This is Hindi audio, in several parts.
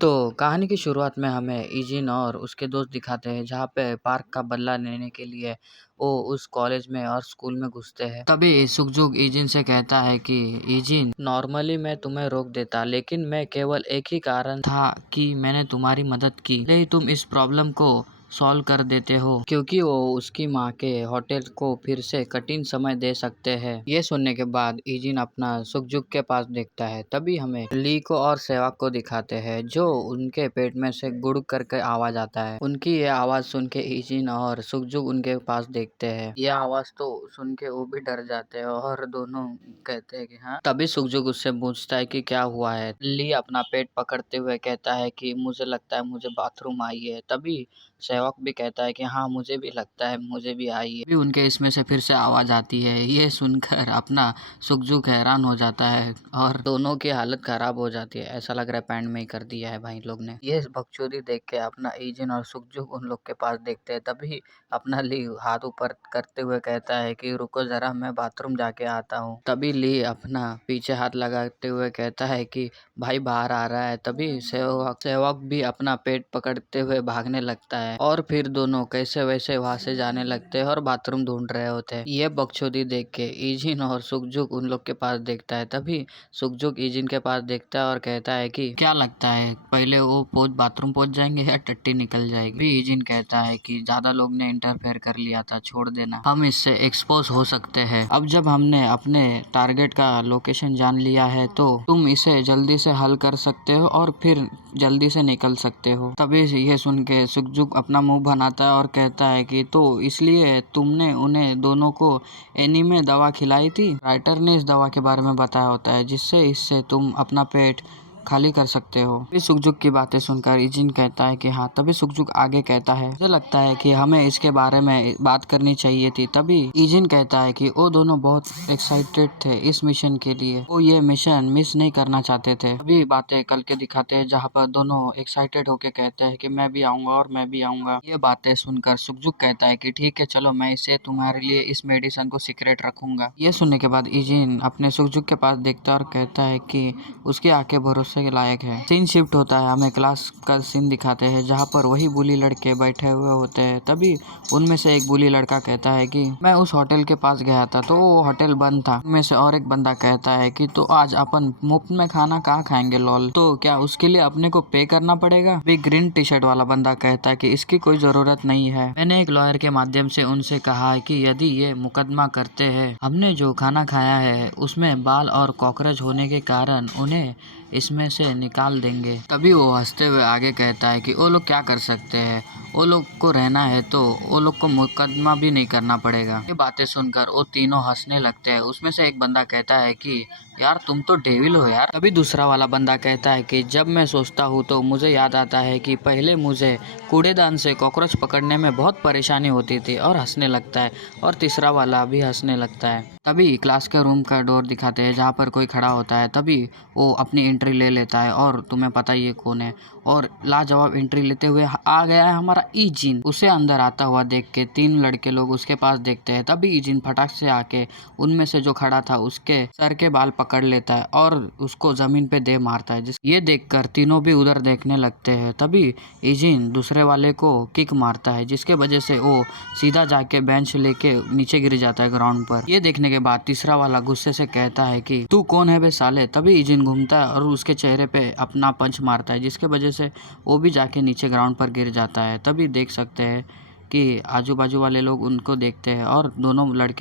तो कहानी की शुरुआत में हमें इजिन और उसके दोस्त दिखाते हैं जहाँ पे पार्क का बदला लेने के लिए वो उस कॉलेज में और स्कूल में घुसते हैं। तभी सुखजुग इजिन से कहता है कि इजिन, नॉर्मली मैं तुम्हें रोक देता लेकिन मैं केवल एक ही कारण था कि मैंने तुम्हारी मदद की, ले तुम इस प्रॉब्लम को सॉल्व कर देते हो क्योंकि वो उसकी माँ के होटल को फिर से कठिन समय दे सकते हैं। ये सुनने के बाद इजिन अपना सुखजुग के पास देखता है। तभी हमें ली को और सेवाक को दिखाते हैं जो उनके पेट में से गुड़ करके आवाज आता है। उनकी ये आवाज सुन के इजिन और सुखजुग उनके पास देखते हैं। ये आवाज तो सुन के वो भी डर जाते हैं और दोनों कहते हैं कि हाँ। तभी सुखजुग उससे पूछता है कि क्या हुआ है। ली अपना पेट पकड़ते हुए कहता है कि मुझे लगता है मुझे बाथरूम आई है। तभी सेवक भी कहता है कि हाँ मुझे भी लगता है मुझे भी आई है। भी उनके इसमें से फिर से आवाज आती है। ये सुनकर अपना सुखजुग हैरान हो जाता है और दोनों की हालत खराब हो जाती है। ऐसा लग रहा है पैंट में ही कर दिया है भाई लोग ने। ये बकचोदी देख के अपना इजिन और सुखजुग उन लोग के पास देखते हैं। तभी अपना ली हाथ ऊपर करते हुए कहता है कि रुको जरा मैं बाथरूम जाके आता हूँ। तभी ली अपना पीछे हाथ लगाते हुए कहता है कि भाई बाहर आ रहा है। तभी सेवक भी अपना पेट पकड़ते हुए भागने लगता है और फिर दोनों कैसे वैसे वहां से जाने लगते हैं और बाथरूम ढूंढ रहे होते हैं। ये बकचोदी देख के इजिन और सुखजुग उन लोग के पास देखता है। तभी सुखजुग इजिन के पास देखता है और कहता है कि क्या लगता है पहले वो बाथरूम पहुंच जाएंगे या टट्टी निकल जाएगी। भी इजिन कहता है कि ज्यादा लोग ने इंटरफेयर कर लिया था, छोड़ देना, हम इससे एक्सपोज हो सकते हैं। अब जब हमने अपने टारगेट का लोकेशन जान लिया है तो तुम इसे जल्दी से हल कर सकते हो और फिर जल्दी से निकल सकते हो। तभी ये सुन के सुखजुग अपना मुंह बनाता है और कहता है कि तो इसलिए तुमने उन्हें दोनों को एनीमे दवा खिलाई थी। राइटर ने इस दवा के बारे में बताया होता है जिससे इससे तुम अपना पेट खाली कर सकते हो। तभी सुखजुग की बातें सुनकर इजिन कहता है कि हाँ। तभी सुखजुग आगे कहता है मुझे लगता है कि हमें इसके बारे में बात करनी चाहिए थी। तभी इजिन कहता है कि वो दोनों बहुत एक्साइटेड थे इस मिशन के लिए, वो ये मिशन मिस नहीं करना चाहते थे। अभी बातें कल के दिखाते हैं जहाँ पर दोनों एक्साइटेड होके कहते हैं कि मैं भी आऊंगा और मैं भी आऊंगा। ये बातें सुनकर सुखजुग कहता है कि ठीक है चलो मैं इसे तुम्हारे लिए इस मेडिसिन को सीक्रेट रखूंगा। ये सुनने के बाद इजिन अपने सुखजुग के पास देखता है और कहता है कि उसकी आंखें भरोसे के लायक है। सीन शिफ्ट होता है, हमें क्लास का सीन दिखाते हैं जहाँ पर वही बुली लड़के बैठे हुए होते हैं। तभी उनमें से एक बुली लड़का कहता है कि मैं उस होटल के पास गया था तो वो होटल बंद था। उनमें से और एक बंदा कहता है कि तो आज अपन मुफ्त में खाना कहाँ खाएंगे लॉल, तो क्या उसके लिए अपने को पे करना पड़ेगा। भी ग्रीन टी शर्ट वाला बंदा कहता है कि इसकी कोई जरूरत नहीं है, मैंने एक लॉयर के माध्यम से उनसे कहा है कि यदि ये मुकदमा करते हैं हमने जो खाना खाया है उसमें बाल और कॉकरोच होने के कारण उन्हें इसमें से निकाल देंगे। तभी वो हंसते हुए आगे कहता है कि वो लोग क्या कर सकते हैं, वो लोग को रहना है तो वो लोग को मुकदमा भी नहीं करना पड़ेगा। ये बातें सुनकर वो तीनों हंसने लगते हैं। उसमें से एक बंदा कहता है कि यार तुम तो डेविल हो यार। तभी दूसरा वाला बंदा कहता है कि जब मैं सोचता हूँ तो मुझे याद आता है कि पहले मुझे कूड़ेदान से कॉकरोच पकड़ने में बहुत परेशानी होती थी, और हंसने लगता है। और तीसरा वाला भी हंसने लगता है। तभी क्लास के रूम का डोर दिखाते हैं जहाँ पर कोई खड़ा होता है। तभी वो अपनी एंट्री ले लेता है और तुम्हें पता ही है कौन है, और लाजवाब एंट्री लेते हुए आ गया है हमारा इजिन। उसे अंदर आता हुआ देख के तीन लड़के लोग उसके पास देखते हैं। तभी इजिन फटाक से आके उनमें से जो खड़ा था उसके सर के बाल पकड़ लेता है और उसको जमीन पे दे मारता है। ये देखकर तीनों भी उधर देखने लगते हैं। तभी इजिन दूसरे वाले को किक मारता है जिसके वजह से वो सीधा जाके बेंच लेके नीचे गिर जाता है ग्राउंड पर। ये देखने के बाद तीसरा वाला गुस्से से कहता है कि तू कौन है बे साले। तभी इजिन घूमता है और उसके चेहरे पे अपना पंच मारता है जिसके वजह से वो भी जाके नीचे ग्राउंड पर गिर जाता है। तभी देख सकते हैं कि आजू बाजू वाले लोग उनको देखते हैं और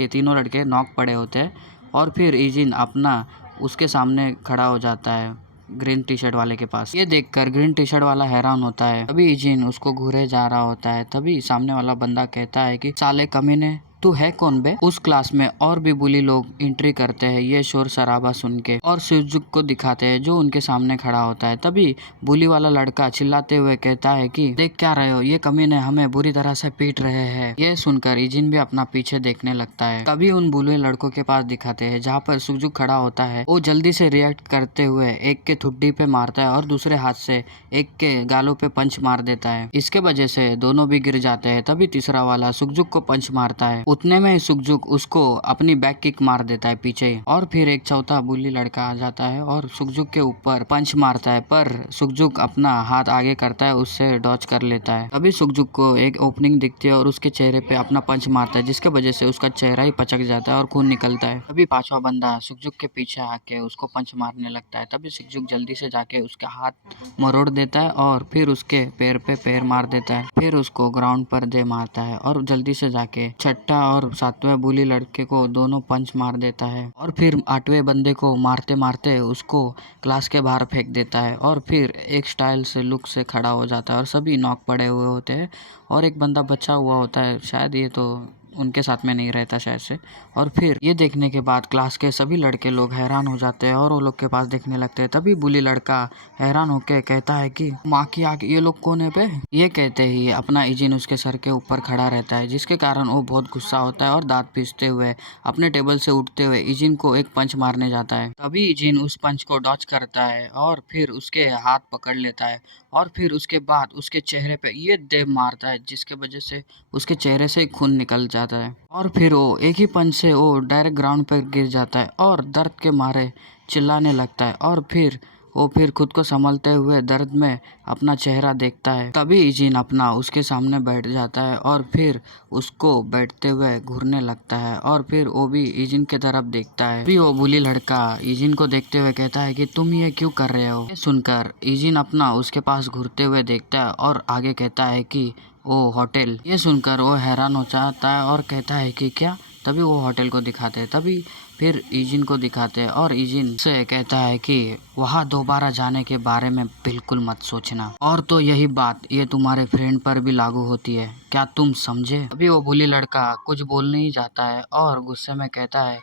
तीनों लड़के नॉक पड़े होते हैं। और फिर इजिन अपना उसके सामने खड़ा हो जाता है ग्रीन टी शर्ट वाले के पास। ये देखकर ग्रीन टी शर्ट वाला हैरान होता है। तभी इजिन उसको घूरे जा रहा होता है। तभी सामने वाला बंदा कहता है कि साले कमीने तू है कौन बे। उस क्लास में और भी बुली लोग एंट्री करते हैं ये शोर शराबा सुन के, और सुजुक को दिखाते हैं जो उनके सामने खड़ा होता है। तभी बुली वाला लड़का चिल्लाते हुए कहता है कि देख क्या रहे हो, ये कमीने हमें बुरी तरह से पीट रहे हैं। ये सुनकर इजिन भी अपना पीछे देखने लगता है। तभी उन बुले लड़कों के पास दिखाते हैं जहाँ पर सुजुक खड़ा होता है। वो जल्दी से रिएक्ट करते हुए एक के ठुड्डी पे मारता है और दूसरे हाथ से एक के गालों पे पंच मार देता है। इसके वजह से दोनों भी गिर जाते हैं। तभी तीसरा वाला सुजुक को पंच मारता है। उतने में सुखजुक उसको अपनी बैक किक मार देता है पीछे और फिर एक चौथा बुल्ली लड़का आ जाता है और सुखजुक के ऊपर पंच मारता है, पर सुखजुक अपना हाथ आगे करता है, उससे डॉच कर लेता है। अभी सुखजुक को एक ओपनिंग दिखती है और उसके चेहरे पे अपना पंच मारता है, जिसके वजह से उसका चेहरा ही पचक जाता है और खून निकलता है। तभी पांचवा बंदा सुखजुक के पीछे आके उसको पंच मारने लगता है। तभी सुखजुक जल्दी से जाके उसका हाथ मरोड़ देता है और फिर उसके पैर पे पैर मार देता है, फिर उसको ग्राउंड पर दे मारता है और जल्दी से जाके छठा और सातवें बुली लड़के को दोनों पंच मार देता है और फिर आठवें बंदे को मारते मारते उसको क्लास के बाहर फेंक देता है और फिर एक स्टाइल से लुक से खड़ा हो जाता है और सभी नॉक पड़े हुए होते हैं और एक बंदा बचा हुआ होता है, शायद ये तो उनके साथ में नहीं रहता शायद से। और फिर ये देखने के बाद क्लास के सभी लड़के लोग हैरान हो जाते हैं और वो लोग के पास देखने लगते हैं। तभी बुली लड़का हैरान होके कहता है कि माँ की आँख, ये लोग कौन है पे? ये कहते ही अपना इजिन उसके सर के ऊपर खड़ा रहता है, जिसके कारण वो बहुत गुस्सा होता है और दांत पीसते हुए अपने टेबल से उठते हुए इजिन को एक पंच मारने जाता है। तभी इजिन उस पंच को डॉच करता है और फिर उसके हाथ पकड़ लेता है और फिर उसके बाद उसके चेहरे पे ये देव मारता है, जिसके वजह से उसके चेहरे से खून निकल जाता है और फिर वो एक ही पंच से वो डायरेक्ट ग्राउंड पर गिर जाता है और दर्द के मारे चिल्लाने लगता है और फिर वो फिर खुद को संभालते हुए दर्द में अपना चेहरा देखता है। तभी इजिन अपना उसके सामने बैठ जाता है और फिर उसको बैठते हुए घूरने लगता है और फिर वो भी इजिन की तरफ देखता है। फिर वो बुली लड़का इजिन को देखते हुए कहता है कि तुम ये क्यों कर रहे हो? ये सुनकर इजिन अपना उसके पास घूरते हुए देखता है और आगे कहता है कि वो होटल। ये सुनकर वो हैरान हो जाता है और कहता है कि क्या? तभी वो होटल को दिखाते हैं। तभी फिर इजिन को दिखाते हैं और इजिन से कहता है कि वहाँ दोबारा जाने के बारे में बिल्कुल मत सोचना, और तो यही बात ये तुम्हारे फ्रेंड पर भी लागू होती है, क्या तुम समझे? अभी वो बुली लड़का कुछ बोलने ही जाता है और गुस्से में कहता है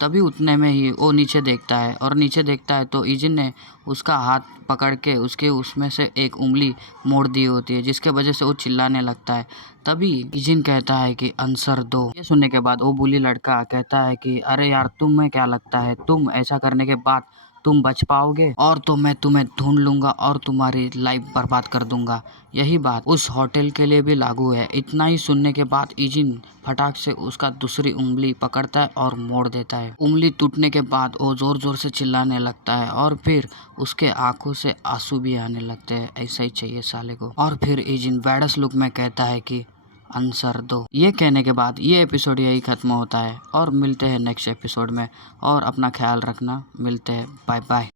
तभी उतने में ही वो नीचे देखता है और नीचे देखता है तो इजिन ने उसका हाथ पकड़ के उसके उसमें से एक उंगली मोड़ दी होती है, जिसके वजह से वो चिल्लाने लगता है। तभी इजिन कहता है कि आंसर दो। ये सुनने के बाद वो बुली लड़का कहता है कि अरे यार, तुम्हें क्या लगता है तुम ऐसा करने के बाद तुम बच पाओगे? और तो मैं तुम्हें ढूंढ लूंगा और तुम्हारी लाइफ बर्बाद कर दूंगा। यही बात उस होटल के लिए भी लागू है। इतना ही सुनने के बाद इजिन फटाक से उसका दूसरी उंगली पकड़ता है और मोड़ देता है। उंगली टूटने के बाद वो जोर जोर से चिल्लाने लगता है और फिर उसके आंखों से आंसू भी आने लगते हैं। ऐसा ही चाहिए साले को। और फिर इजिन बैडस लुक में कहता है कि आंसर दो। ये कहने के बाद ये एपिसोड यही खत्म होता है और मिलते हैं नेक्स्ट एपिसोड में। और अपना ख्याल रखना, मिलते हैं, बाय बाय।